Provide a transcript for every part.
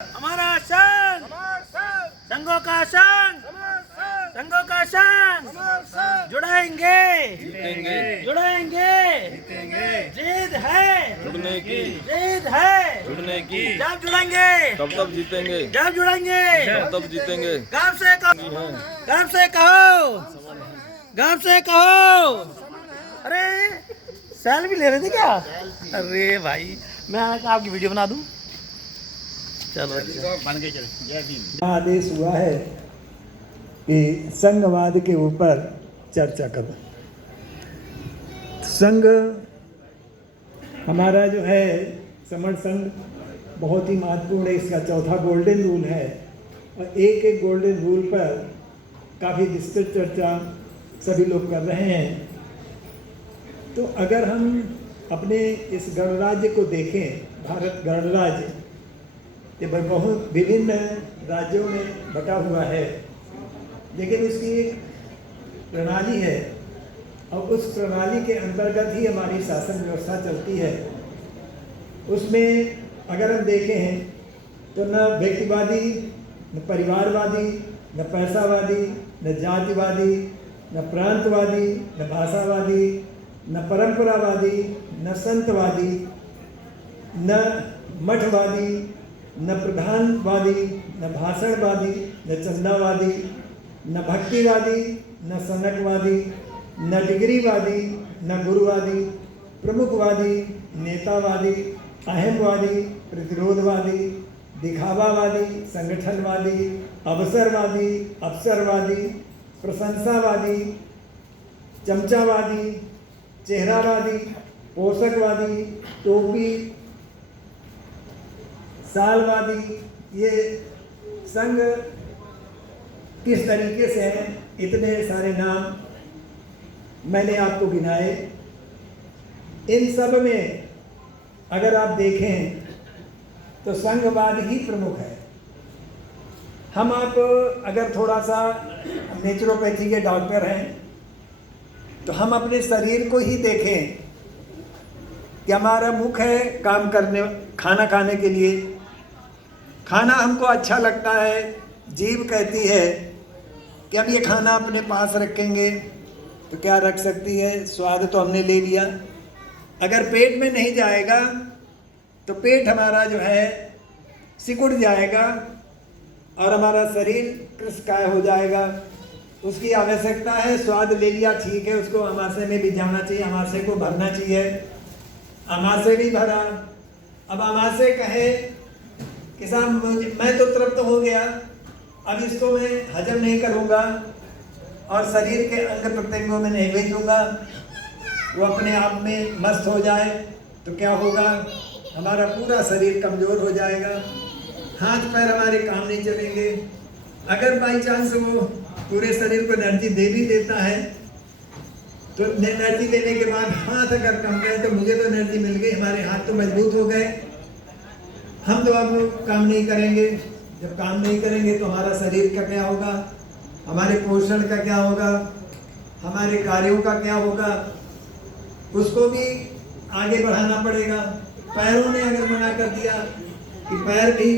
हमारा संघ, संघों का संघ, संघों का संघ, जुड़ेंगे जुड़ेंगे, जीत है जुड़ने की, जीत है जुड़ने की, जब जुड़ेंगे तब जीतेंगे, जब जुड़ेंगे तब जीतेंगे। गाँव से कहो, गाँव से कहो, गाँव से कहो। अरे सेल्फी ले रहे थे क्या? अरे भाई मैं आपकी वीडियो बना दूं। चलो बन गए, चलो जय भीम। आदेश हुआ है कि संघवाद के ऊपर चर्चा करो। संघ हमारा जो है समर संघ बहुत ही महत्वपूर्ण है। इसका चौथा गोल्डन रूल है और एक एक गोल्डन रूल पर काफ़ी विस्तृत चर्चा सभी लोग कर रहे हैं। तो अगर हम अपने इस गणराज्य को देखें, भारत गणराज्य ये बहुत विभिन्न राज्यों में बटा हुआ है, लेकिन उसकी एक प्रणाली है और उस प्रणाली के अंतर्गत ही हमारी शासन व्यवस्था चलती है। उसमें अगर हम देखें तो न व्यक्तिवादी, न परिवारवादी, न पैसावादी, न जातिवादी, न प्रांतवादी, न भाषावादी, न परंपरावादी, न संतवादी, न मठवादी, न प्रधानवादी, न भाषणवादी, न चंदावादी, न भक्तिवादी, न सनकवादी, न डिग्रीवादी, न गुरुवादी, प्रमुखवादी, नेतावादी, अहमवादी, प्रतिरोधवादी, दिखावावादी, संगठनवादी, अवसरवादी, अवसरवादी, प्रशंसावादी, चमचावादी, चेहरावादी, पोषकवादी, टोपी, सालवादी। ये संघ किस तरीके से हैं, इतने सारे नाम मैंने आपको गिनाए। इन सब में अगर आप देखें तो संघवाद ही प्रमुख है। हम आप अगर थोड़ा सा नेचुरोपैथी के डॉक्टर हैं तो हम अपने शरीर को ही देखें कि हमारा मुख है काम करने, खाना खाने के लिए। खाना हमको अच्छा लगता है, जीभ कहती है कि हम ये खाना अपने पास रखेंगे, तो क्या रख सकती है, स्वाद तो हमने ले लिया। अगर पेट में नहीं जाएगा तो पेट हमारा जो है सिकुड़ जाएगा और हमारा शरीर कृशकाय हो जाएगा। उसकी आवश्यकता है, स्वाद ले लिया ठीक है, उसको अमाशय में भी जाना चाहिए, अमाशय को भरना चाहिए। अमाशय भी भरा, अब अमाशय कहे कि साहब मैं तो तृप्त हो गया, अब इसको मैं हजम नहीं करूँगा और शरीर के अंग प्रत्यंगों में नहीं भेजूँगा, वो अपने आप में मस्त हो जाए, तो क्या होगा, हमारा पूरा शरीर कमज़ोर हो जाएगा, हाथ पैर हमारे काम नहीं चलेंगे। अगर बाई चांस वो पूरे शरीर को एनर्जी दे भी देता है तो एनर्जी देने के बाद हाथ अगर कम गए तो मुझे तो एनर्जी मिल गई, हमारे हाथ तो मजबूत हो गए, हम तो अब काम नहीं करेंगे। जब काम नहीं करेंगे तो हमारा शरीर का क्या होगा, हमारे पोषण का क्या होगा, हमारे कार्यों का क्या होगा, उसको भी आगे बढ़ाना पड़ेगा। पैरों ने अगर मना कर दिया कि पैर भी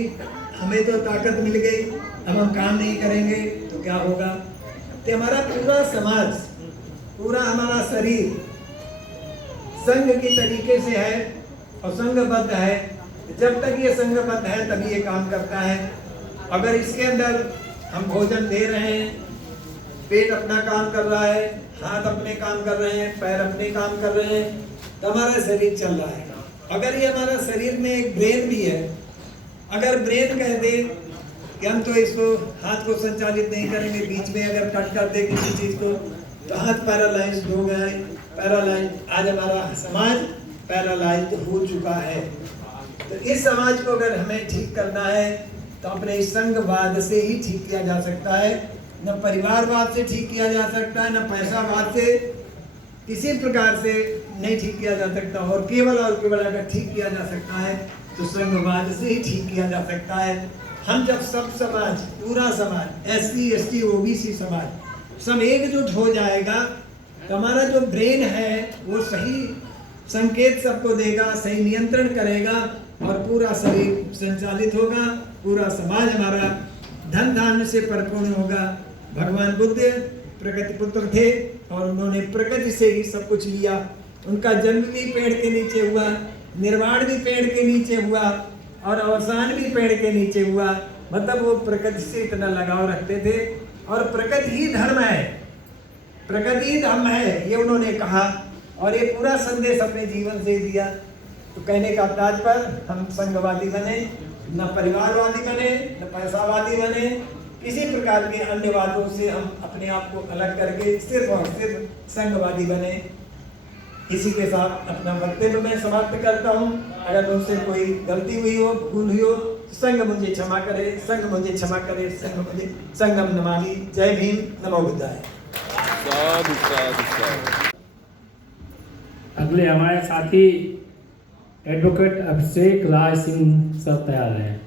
हमें तो ताकत मिल गई, अब हम काम नहीं करेंगे, तो क्या होगा। तो हमारा पूरा समाज, पूरा हमारा शरीर संघ की तरीके से है और संघबद्ध है। जब तक ये संघबद्ध है तभी ये काम करता है। अगर इसके अंदर हम भोजन दे रहे हैं, पेट अपना काम कर रहा है, हाथ अपने काम कर रहे हैं, पैर अपने काम कर रहे हैं, तो हमारा शरीर चल रहा है। अगर ये हमारा शरीर में एक ब्रेन भी है, अगर ब्रेन कह दे कि हम तो इसको हाथ को संचालित नहीं करेंगे, बीच में अगर कट कर दे किसी चीज़ को, तो हाथ पैरालाइज हो गए, पैरालाइज। आज हमारा समाज पैरालाइज हो चुका है। तो इस समाज को अगर हमें ठीक करना है तो अपने इस संघवाद से ही ठीक किया जा सकता है। न परिवारवाद से ठीक किया जा सकता है, न पैसावाद से, किसी प्रकार से नहीं ठीक किया जा सकता। और केवल अगर ठीक किया जा सकता है तो संघवाद से ही ठीक किया जा सकता है। हम जब सब समाज, पूरा समाज, SC ST OBC समाज सब एकजुट हो जाएगा तो हमारा जो ब्रेन है वो सही संकेत सबको देगा, सही नियंत्रण करेगा और पूरा शरीर संचालित होगा। पूरा समाज हमारा धन धान्य से परिपूर्ण होगा। भगवान बुद्ध प्रकृति पुत्र थे और उन्होंने प्रकृति से ही सब कुछ लिया। उनका जन्म भी पेड़ के नीचे हुआ, निर्वाण भी पेड़ के नीचे हुआ और अवसान भी पेड़ के नीचे हुआ। मतलब वो प्रकृति से इतना लगाव रखते थे और प्रकृति ही धर्म है, प्रकृति ही धर्म है, ये उन्होंने कहा और ये पूरा संदेश अपने जीवन से दिया। तो कहने का तात्पर्य हम संघवादी बने, न परिवारवादी बने, न पैसावादी बने, किसी प्रकार के अन्य बातों से हम अपने आप को अलग करके सिर्फ और सिर्फ संघवादी बने। इसी के साथ अपना वक्तव्य मैं समाप्त करता हूँ। अगर मुझसे कोई गलती हुई हो, भूल हुई हो, तो संघ मुझे क्षमा करे, संघ मुझे क्षमा करे, संगम नमामि। जय भीम, नमो बुद्धाय। साधु साधु साधु। अगले हमारे साथी एडवोकेट अभिषेक राज सिंह सर तैयार हैं।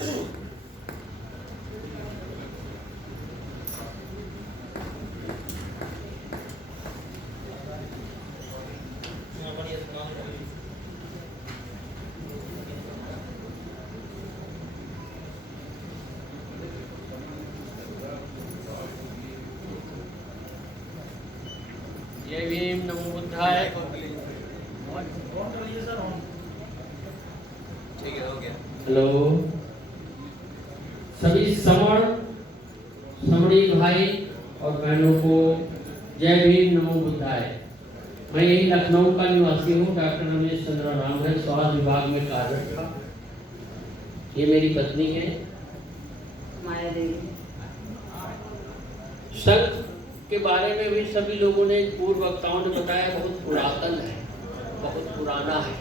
जय भीम, नमो बुद्धाय। हेलो सभी समणी भाई और बहनों को जय भीम, नमो बुद्धाय। मैं यही लखनऊ का निवासी हूँ। डॉक्टर रमेश चंद्र राम है, स्वास्थ्य विभाग में कार्यरत था। ये मेरी पत्नी है माया देवी। संघ के बारे में भी सभी लोगों ने, पूर्व वक्ताओं ने बताया, बहुत पुरातन है, बहुत पुराना है,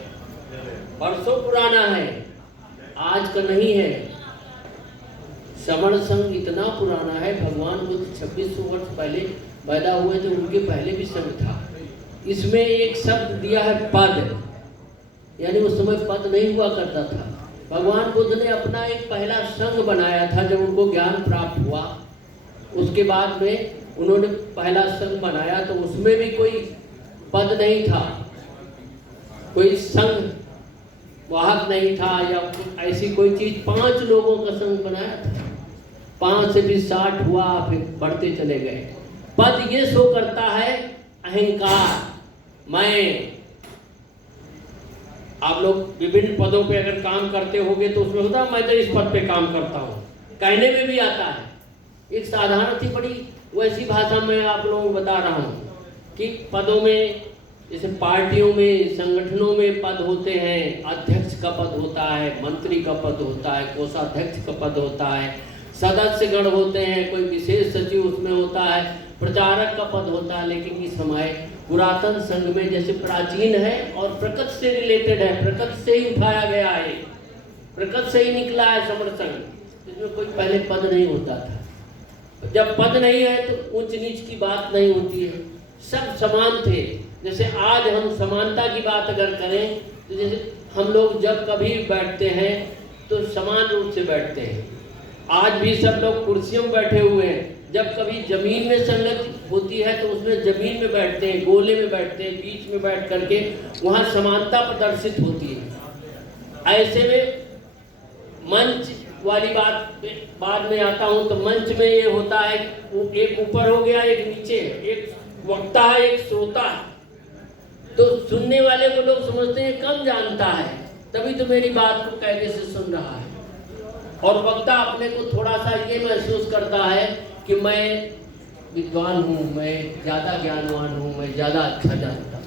बरसों पुराना है, आज का नहीं है। समण संघ इतना पुराना है, भगवान बुद्ध 2600 वर्ष पहले पैदा हुए थे, उनके पहले भी संघ था। इसमें एक शब्द दिया है पद, यानी उस समय पद नहीं हुआ करता था। भगवान बुद्ध ने अपना एक पहला संघ बनाया था जब उनको ज्ञान प्राप्त हुआ। उसके बाद में उन्होंने पहला संघ बनाया तो उसमें भी कोई पद नहीं था, कोई संघ वाहक नहीं था या ऐसी कोई चीज। 5 लोगों का संघ बनाया था, 5 से भी 60 हुआ, फिर बढ़ते चले गए। पद ये शो करता है अहंकार, मैं। आप लोग विभिन्न पदों पे अगर काम करते होंगे तो उसमें होता मैं तो इस पद पे काम करता हूँ, कहने में भी आता है। एक साधारण सी बड़ी वैसी भाषा में आप लोगों को बता रहा हूँ कि पदों में, जैसे पार्टियों में, संगठनों में पद होते हैं। अध्यक्ष का पद होता है, मंत्री का पद होता है, कोषाध्यक्ष का पद होता है, सदस्यगण होते हैं, कोई विशेष सचिव उसमें होता है, प्रचारक का पद होता है। लेकिन इस समय पुरातन संघ में जैसे प्राचीन है और प्रकृति से रिलेटेड है, प्रकृति से ही उठाया गया है, प्रकृति से ही निकला है समण संघ। इसमें कोई पहले पद नहीं होता था। जब पद नहीं है तो ऊंच नीच की बात नहीं होती है, सब समान थे। जैसे आज हम समानता की बात अगर करें तो जैसे हम लोग जब कभी बैठते हैं तो समान रूप से बैठते हैं। आज भी सब लोग कुर्सियों में बैठे हुए हैं। जब कभी जमीन में संगति होती है तो उसमें जमीन में बैठते हैं, गोले में बैठते हैं, बीच में बैठ करके वहाँ समानता प्रदर्शित होती है। ऐसे में मंच वाली बात बाद में आता हूँ तो मंच में ये होता है, एक ऊपर हो गया, एक नीचे, एक वक्ता है, एक श्रोता है। तो सुनने वाले को लोग समझते हैं कम जानता है, तभी तो मेरी बात को कायदे से सुन रहा है। और वक्ता अपने को थोड़ा सा ये महसूस करता है कि मैं विद्वान हूँ, मैं ज्यादा ज्ञानवान हूँ, मैं ज्यादा अच्छा जानता हूँ।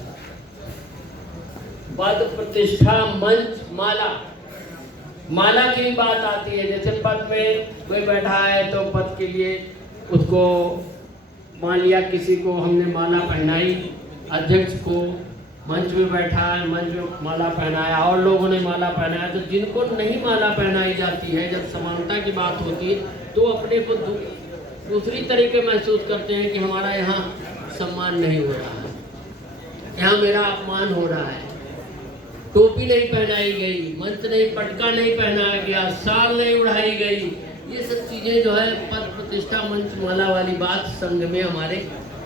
पद, प्रतिष्ठा, मंच, माला की बात आती है। जैसे पद में कोई बैठा है तो पद के लिए उसको मान लिया, किसी को हमने माला पहनाई, अध्यक्ष को मंच में बैठा है, मंच में माला पहनाया और लोगों ने माला पहनाया। तो जिनको नहीं माला पहनाई जाती है, जब समानता की बात होती है तो अपने को दूसरी तरीके महसूस करते हैं कि हमारा यहाँ सम्मान नहीं हो रहा है, यहाँ मेरा अपमान हो रहा है। टोपी नहीं पहनाई गई, मंच नहीं, पटका नहीं पहनाया गया, शाल नहीं उड़ाई गई। ये सब चीजें जो है पद, प्रतिष्ठा, मंच, माला वाली बात संघ में हमारे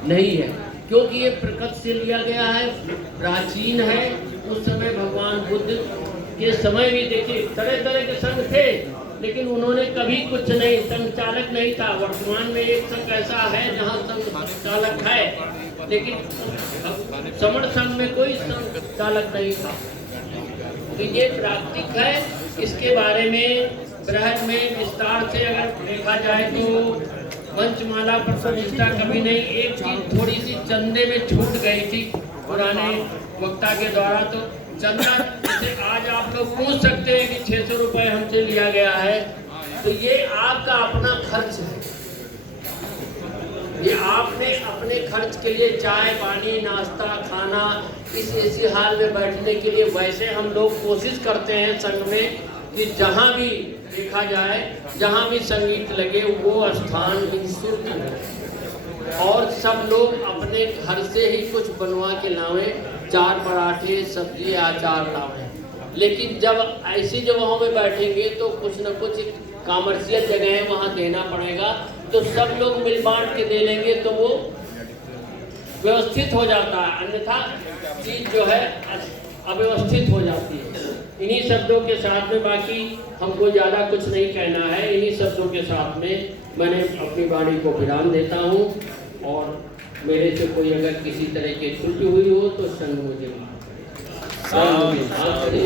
नहीं है, क्योंकि ये प्रकृति से लिया गया है, प्राचीन है। उस समय भगवान बुद्ध के समय भी देखिए तरह तरह के संघ थे, लेकिन उन्होंने कभी कुछ नहीं, संचालक नहीं था। वर्तमान में एक संघ ऐसा है जहाँ संचालक है, लेकिन समर संघ में कोई संचालक नहीं था। तो ये प्राकृतिक है। इसके बारे में बृहद में विस्तार से अगर देखा जाए तो पंचमाला प्रतिष्ठा कभी नहीं। एक चीज थोड़ी सी चंदे में छूट गई थी पुराने वक्ता के द्वारा। तो चंदा जैसे आज आप लोग पूछ सकते हैं कि 600 रुपये हमसे लिया गया है, तो ये आपका अपना खर्च है। ये आपने अपने खर्च के लिए चाय पानी नाश्ता खाना इस ऐसी हाल में बैठने के लिए, वैसे हम लोग कोशिश करते हैं संघ में कि जहाँ भी देखा जाए, जहाँ भी संगीत लगे वो स्थान निःशुल्क है और सब लोग अपने घर से ही कुछ बनवा के लावें, 4 पराठे सब्जी अचार लावें। लेकिन जब ऐसी जगहों में बैठेंगे तो कुछ न कुछ कॉमर्शियल जगह है वहाँ देना पड़ेगा, तो सब लोग मिल बांट के दे लेंगे तो वो व्यवस्थित हो जाता है। अन्यथा चीज जो है अव्यवस्थित हो जाती है। इन्हीं शब्दों के साथ में, बाकी हमको ज़्यादा कुछ नहीं कहना है, इन्हीं शब्दों के साथ में मैंने अपनी वाणी को विराम देता हूँ। और मेरे से कोई अगर किसी तरह की त्रुटि हुई हो तो संघ मुझे माफ करे।